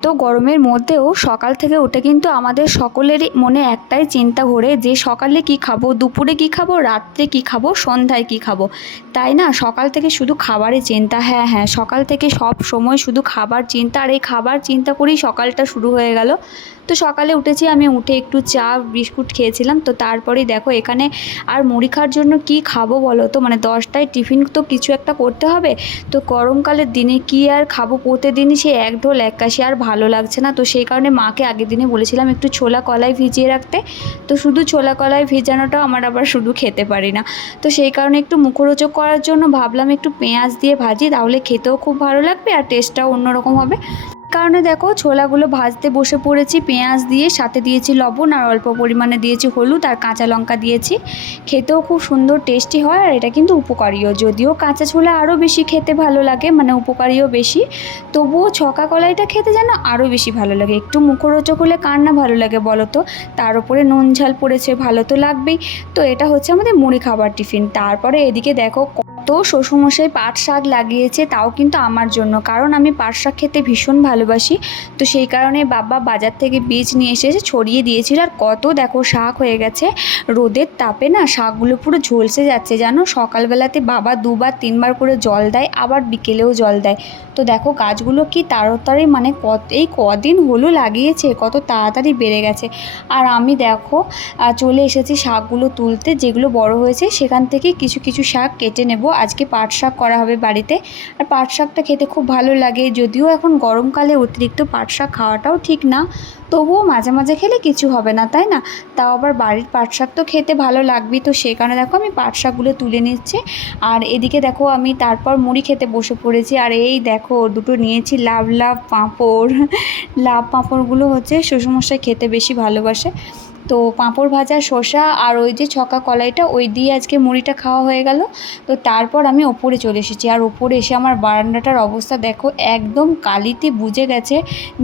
তো গরমের মধ্যেও সকাল থেকে উঠে কিন্তু আমাদের সকলেরই মনে একটাই চিন্তা ঘোরে যে সকালে কি খাব, দুপুরে কি খাব, রাত্রে কি খাব, সন্ধ্যায় কি খাব। তাই না? সকাল থেকে শুধু খাবারের চিন্তা। হ্যাঁ হ্যাঁ সকাল থেকে সব সময় শুধু খাবার চিন্তা। আর এই খাবার চিন্তা করেই সকালটা শুরু হয়ে গেল। তো সকালে উঠেছি, আমি উঠে একটু চা, বিস্কুট খেয়েছিলাম। তো তারপরেই দেখো এখানে আর মুড়ি খাওয়ার জন্য কি খাব বলো তো? মানে দশটায় টিফিন তো কিছু একটা করতে হবে। তো গরমকালের দিনে কি আর খাব? প্রতিদিনই সে এক ঢোল, এক কাশি। আর ভালো লাগছে না। তো সেই কারণে মাকে আগের দিনে বলেছিলাম একটু ছোলা কলাই ভিজিয়ে রাখতে। তো শুধু ছোলা কলাই ভিজানোটাও আমার আবার শুধু খেতে পারি না। তো সেই কারণে একটু মুখরোচক করার জন্য ভাবলাম একটু পেঁয়াজ দিয়ে ভাজি, তাহলে খেতেও খুব ভালো লাগবে আর টেস্টটাও অন্যরকম হবে। কারণে দেখো ছোলাগুলো ভাজতে বসে পড়েছি, পেঁয়াজ দিয়ে, সাথে দিয়েছি লবণ আর অল্প পরিমাণে দিয়েছি হলুদ আর কাঁচা লঙ্কা দিয়েছি। খেতেও খুব সুন্দর, টেস্টি হয় আর এটা কিন্তু উপকারীও। যদিও কাঁচা ছোলা আরও বেশি খেতে ভালো লাগে মানে উপকারীও বেশি। তবুও ছকা কলাইটা খেতে যেন আরও বেশি ভালো লাগে। একটু মুখরোচক হলে কার না ভালো লাগে বলো তো? তার উপরে নুন ঝাল পড়েছে, ভালো তো লাগবেই। তো এটা হচ্ছে আমাদের মুড়ি খাবার টিফিন। তারপরে এদিকে দেখো শ্বশুরমশাই পাট শাক লাগিয়েছে, তাও কিন্তু আমার জন্য। কারণ আমি পাট শাক খেতে ভীষণ ভালোবাসি। তো সেই কারণে বাবা বাজার থেকে বীজ নিয়ে এসেছে ছড়িয়ে দিয়েছিল। আর কত দেখো শাক হয়ে গেছে। রোদের তাপে না শাকগুলো পুরো ঝলসে যাচ্ছে, জানো? সকালবেলাতে বাবা দুবার, তিনবার করে জল দেয়, আবার বিকেলেও জল দেয়। তো দেখো গাছগুলো কি তাড়াতাড়ি মানে কত, এই কদিন হলো লাগিয়েছে, কত তাড়াতাড়ি বেড়ে গেছে। আর আমি দেখো চলে এসেছি শাকগুলো তুলতে, যেগুলো বড় হয়েছে, সেখান থেকে কিছু কিছু শাক কেটে নেব। আজকে পাট শাক করা হবে বাড়িতে। আর পাট শাকটা খেতে খুব ভালো লাগে, যদিও এখন গরমকালে অতিরিক্ত পাট শাক খাওয়াটাও ঠিক না। তবুও মাঝে মাঝে খেলে কিছু হবে না, তাই না? তাও আবার বাড়ির পাট শাক তো খেতে ভালো লাগবেই তো সে কারণে দেখো আমি পাট শাকগুলো তুলে নিচ্ছি। আর এদিকে দেখো আমি তারপর মুড়ি খেতে বসে পড়েছি, আর এই দেখো দুটো নিয়েছি লাভ লাভ পাঁপড়। লাভ পাঁপড়গুলো হচ্ছে শ্বশুরমশাই খেতে বেশি ভালোবাসে। তো পাঁপড় ভাজা, শসা আর ওই যে ছকা কলাইটা, ওই দিয়ে আজকে মুড়িটা খাওয়া হয়ে গেল। তো তারপর আমি ওপরে চলে এসেছি। আর ওপরে এসে আমার বারান্দাটার অবস্থা দেখো, একদম কালিতে বুঝে গেছে।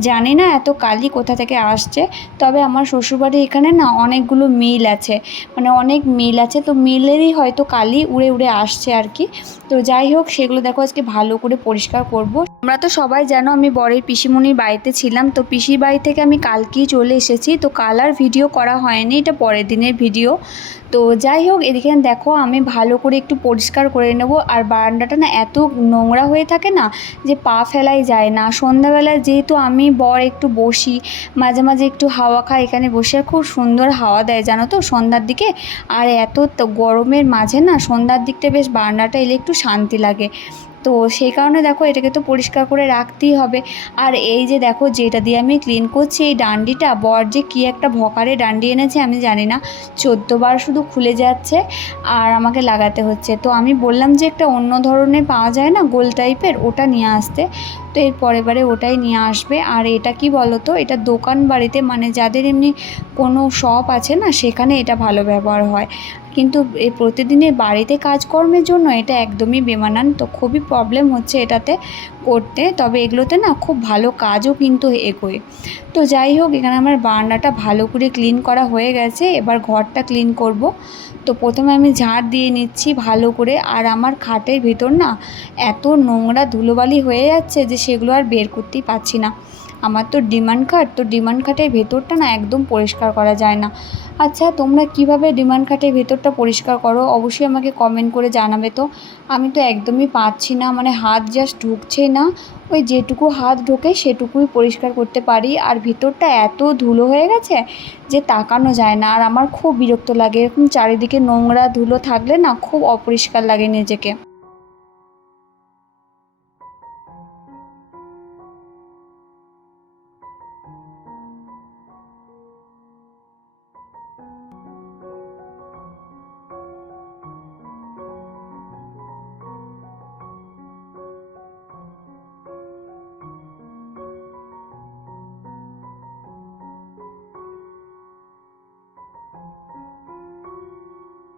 জানি না এত কালি কোথা থেকে আসছে। তবে আমার শ্বশুরবাড়ি এখানে না অনেকগুলো মিল আছে। মানে অনেক মিল আছে। তো মিলেরই হয়তো কালি উড়ে উড়ে আসছে আর কি। তো যাই হোক, সেগুলো দেখো আজকে ভালো করে পরিষ্কার করব। আমরা তো সবাই জানো আমি বরের পিসিমণির বাড়িতে ছিলাম। তো পিসির বাড়ি থেকে আমি কালকেই চলে এসেছি। তো কালার ভিডিও করা হয়নি, এটা পরের দিনের ভিডিও তো যাই হোক, এদিকে দেখো, আমি ভালো করে একটু পরিষ্কার করে নেব। আর বারান্দাটা না এত নোংরা হয়ে থাকে না যে পা ফেলাই যায় না। সন্ধ্যাবেলায় যেহেতু আমি বর একটু বসি, মাঝে মাঝে একটু হাওয়া খাই এখানে বসে খুব সুন্দর হাওয়া দেয়, জানো তো, সন্ধ্যার দিকে। আর এত গরমের মাঝে না, সন্ধ্যার দিকটা বেশ বারান্দাটা এলে একটু শান্তি লাগে। তো সেই কারণে দেখো এটাকে তো পরিষ্কার করে রাখতেই হবে। আর এই যে দেখো যেটা দিয়ে আমি ক্লিন করছি এই ডান্ডিটা, বর যে কী একটা ভকারে ডান্ডি এনেছে আমি জানি না। চোদ্দোবার শুধু খুলে যাচ্ছে আর আমাকে লাগাতে হচ্ছে। তো আমি বললাম যে একটা অন্য ধরনের পাওয়া যায় না, গোল টাইপের ওটা নিয়ে আসতে। তো এর পরের বারে ওটাই নিয়ে আসবে। আর এটা কি বলো তো এটা দোকান বাড়িতে মানে যাদের এমনি কোনো শপ আছে না, সেখানে এটা ভালো ব্যবহার হয়। কিন্তু প্রতিদিনের বাড়িতে কাজকর্মের জন্য এটা একদমই বেমানান। তো খুবই প্রবলেম হচ্ছে এটাতে করতে। তবে এগুলোতে না খুব ভালো কাজও কিন্তু এগোয়। তো যাই হোক, এখানে আমার বারান্দাটা ভালো করে ক্লিন করা হয়ে গেছে। এবার ঘরটা ক্লিন করব। তো প্রথমে আমি ঝাড় দিয়ে নিচ্ছি ভালো করে। আর আমার খাটের ভিতর না এত নোংরা ধুলোবালি হয়ে যাচ্ছে যে সেগুলো আর বের করতেই পারছি না। আমার তো ডিমান্ড খাট তো ডিমান্ড খাটের ভেতরটা না একদম পরিষ্কার করা যায় না। আচ্ছা তোমরা কীভাবে ডিমান্ড খাটের ভেতরটা পরিষ্কার করো? অবশ্যই আমাকে কমেন্ট করে জানাবে তো। আমি তো একদমই পাচ্ছি না মানে হাত জাস্ট ঢুকছে না। ওই যেটুকু হাত ঢোকে সেটুকুই পরিষ্কার করতে পারি। আর ভিতরটা এত ধুলো হয়ে গেছে যে তাকানো যায় না। আর আমার খুব বিরক্ত লাগে। এরকম চারিদিকে নোংরা ধুলো থাকলে না খুব অপরিষ্কার লাগে নিজেকে।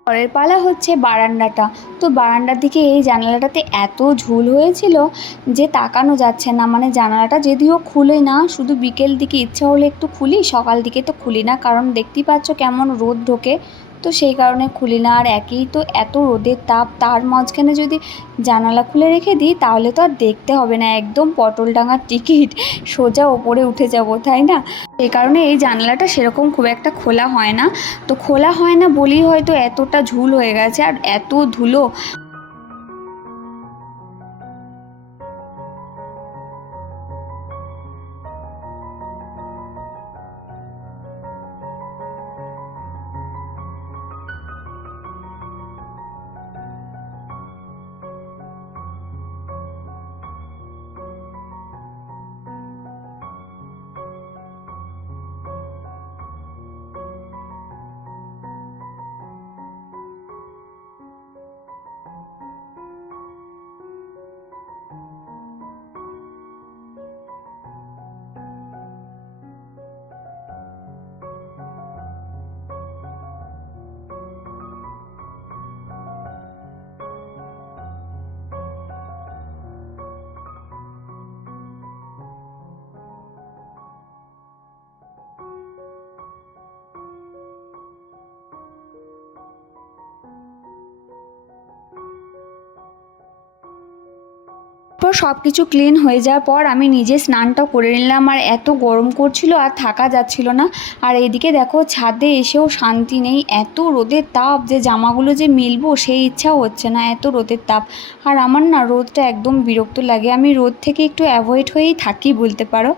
পরের পালা হচ্ছে বারান্দাটা। তো বারান্দার দিকে এই জানালাটাতে এত ঝুল হয়েছিল যে তাকানো যাচ্ছে না। মানে জানালাটা যদিও খুলে না, শুধু বিকেল দিকে ইচ্ছা হলে একটু খুলি, সকাল দিকে তো খুলি না। কারণ দেখতেই পাচ্ছ কেমন রোদ ঢোকে। তো সেই কারণে খুলি না। আর একেই তো এত রোদের তাপ, তার মাঝখানে যদি জানালা খুলে রেখে দিই, তাহলে তো আর দেখতে হবে না। একদম পটল ডাঙার টিকিট, সোজা ওপরে উঠে যাব, তাই না? এই কারণে এই জানলাটা সেরকম খুব একটা খোলা হয় না। তো খোলা হয় না বলেই হয়তো এতটা ঝুল হয়ে গেছে, আর এত ধুলো তারপর সব কিছু ক্লিন হয়ে যাওয়ার পর আমি নিজে স্নানটাও করে নিলাম। আর এত গরম করছিল আর থাকা যাচ্ছিল না। আর এদিকে দেখো ছাদে এসেও শান্তি নেই। এত রোদের তাপ যে জামাগুলো যে মিলবো সেই ইচ্ছাও হচ্ছে না এত রোদের তাপ। আর আমার না রোদটা একদম বিরক্ত লাগে। আমি রোদ থেকে একটু অ্যাভয়েড হয়েই থাকি বলতে পারো।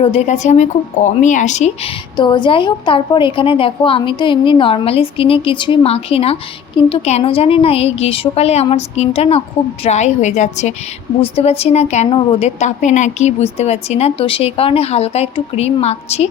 রোদের কাছে আমি খুব কমই আসি। তো যাই হোক, তারপর এখানে দেখো আমি তো এমনি নর্মালি স্কিনে কিছুই মাখি না। কিন্তু কেন জানি না এই গ্রীষ্মকালে আমার স্কিনটা না খুব ড্রাই হয়ে যাচ্ছে। বুঝতে পারছি না কেন? রোদের তাপে না কি বুঝতে পারছি না। তো সেই কারণে হালকা একটু ক্রিম মাখছি।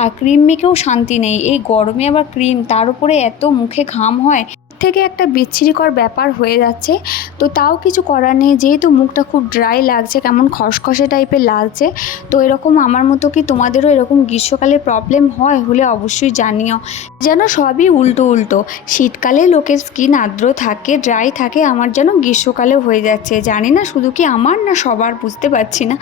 আর ক্রিম মেখেও শান্তি নেই। এই গরমে আবার ক্রিম, তার উপরে এত মুখে ঘাম হয়। থেকে একটা বিচ্ছিরিকর ব্যাপার হয়ে যাচ্ছে। তো তাও কিছু করার নেই, যেহেতু মুখটা খুব ড্রাই লাগছে, কেমন খসখসে টাইপের লাগছে, তো এরকম আমার মতো কি তোমাদেরও এরকম গ্রীষ্মকালে প্রবলেম হয় হলে অবশ্যই জানিও। যেন সবই উল্টো উল্টো, শীতকালে লোকের স্কিন আর্দ্র থাকে ড্রাই থাকে, আমার যেন গ্রীষ্মকালেও হয়ে যাচ্ছে। জানি না শুধু কি আমার না সবার, বুঝতে পারছি না।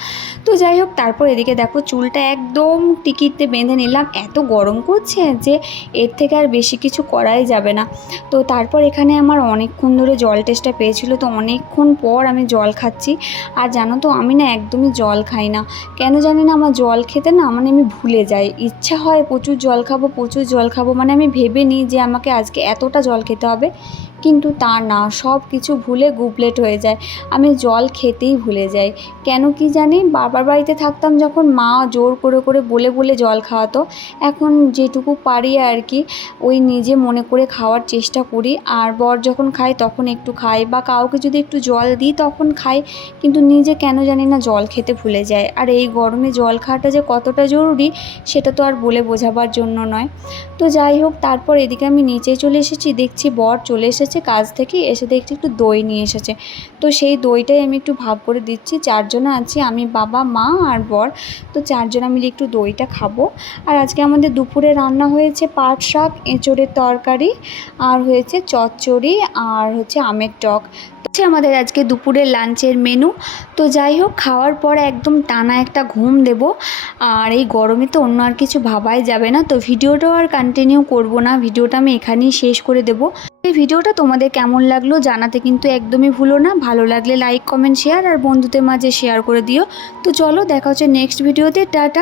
তো যাই হোক, তারপর এদিকে দেখো চুলটা একদম টিকিটতে বেঁধে নিলাম, এত গরম করছে যে এর থেকে আর বেশি কিছু করাই যাবে না। তো তারপর এখানে আমার অনেকক্ষণ ধরে জল টেস্টটা পেয়েছিল, তো অনেকক্ষণ পর আমি জল খাচ্ছি। আর জানো তো, আমি না একদমই জল খাই না। কেন জানি না আমার জল খেতে না মানে আমি ভুলে যাই। ইচ্ছা হয় প্রচুর জল খাব, প্রচুর জল খাব মানে আমি ভেবে নিই যে আমাকে আজকে এতটা জল খেতে হবে। কিন্তু তা না, সব কিছু ভুলে গুবলেট হয়ে যায়। আমি জল খেতেই ভুলে যাই। কেন কি জানি, বাবার বাড়িতে থাকতাম যখন মা জোর করে করে বলে বলে জল খাওয়াতো। এখন যেটুকু পারি আর কি, ওই নিজে মনে করে খাওয়ার চেষ্টা করি। আর বর যখন খাই তখন একটু খাই বা কাউকে যদি একটু জল দিই তখন খাই কিন্তু নিজে কেন জানি না জল খেতে ভুলে যায়। আর এই গরমে জল খাওয়াটা যে কতটা জরুরি, সেটা তো আর বলে বোঝাবার জন্য নয়। তো যাই হোক, তারপর এদিকে আমি নিচে চলে এসেছি, দেখছি বর চলে এসেছে, কাজ থেকে এসে দেখছি একটু দই নিয়ে এসেছে। তো সেই দইটাই আমি একটু ভাগ করে দিচ্ছি। চারজনে আছি, আমি, বাবা, মা আর বর। তো চারজনা মিলে একটু দইটা খাব। আর আজকে আমাদের দুপুরে রান্না হয়েছে পাট শাক, এঁচোড়ের তরকারি, আর হয়েছে চচ্চড়ি, আর হচ্ছে আমের টক। হচ্ছে আমাদের আজকে দুপুরের লাঞ্চের মেনু। তো যাই হোক, খাওয়ার পর একদম টানা একটা ঘুম দেব। আর এই গরমে তো অন্য আর কিছু ভাবাই যাবে না। তো ভিডিওটাও আর কন্টিনিউ করব না। ভিডিওটা আমি এখানেই শেষ করে দেব। এই ভিডিওটা তোমাদের কেমন লাগল জানাতে কিন্তু একদমই ভুলো না। ভালো লাগলে লাইক কমেন্ট শেয়ার আর বন্ধুদের মাঝে শেয়ার করে দিও। তো চলো দেখা হচ্ছে নেক্সট ভিডিওতে টাটা।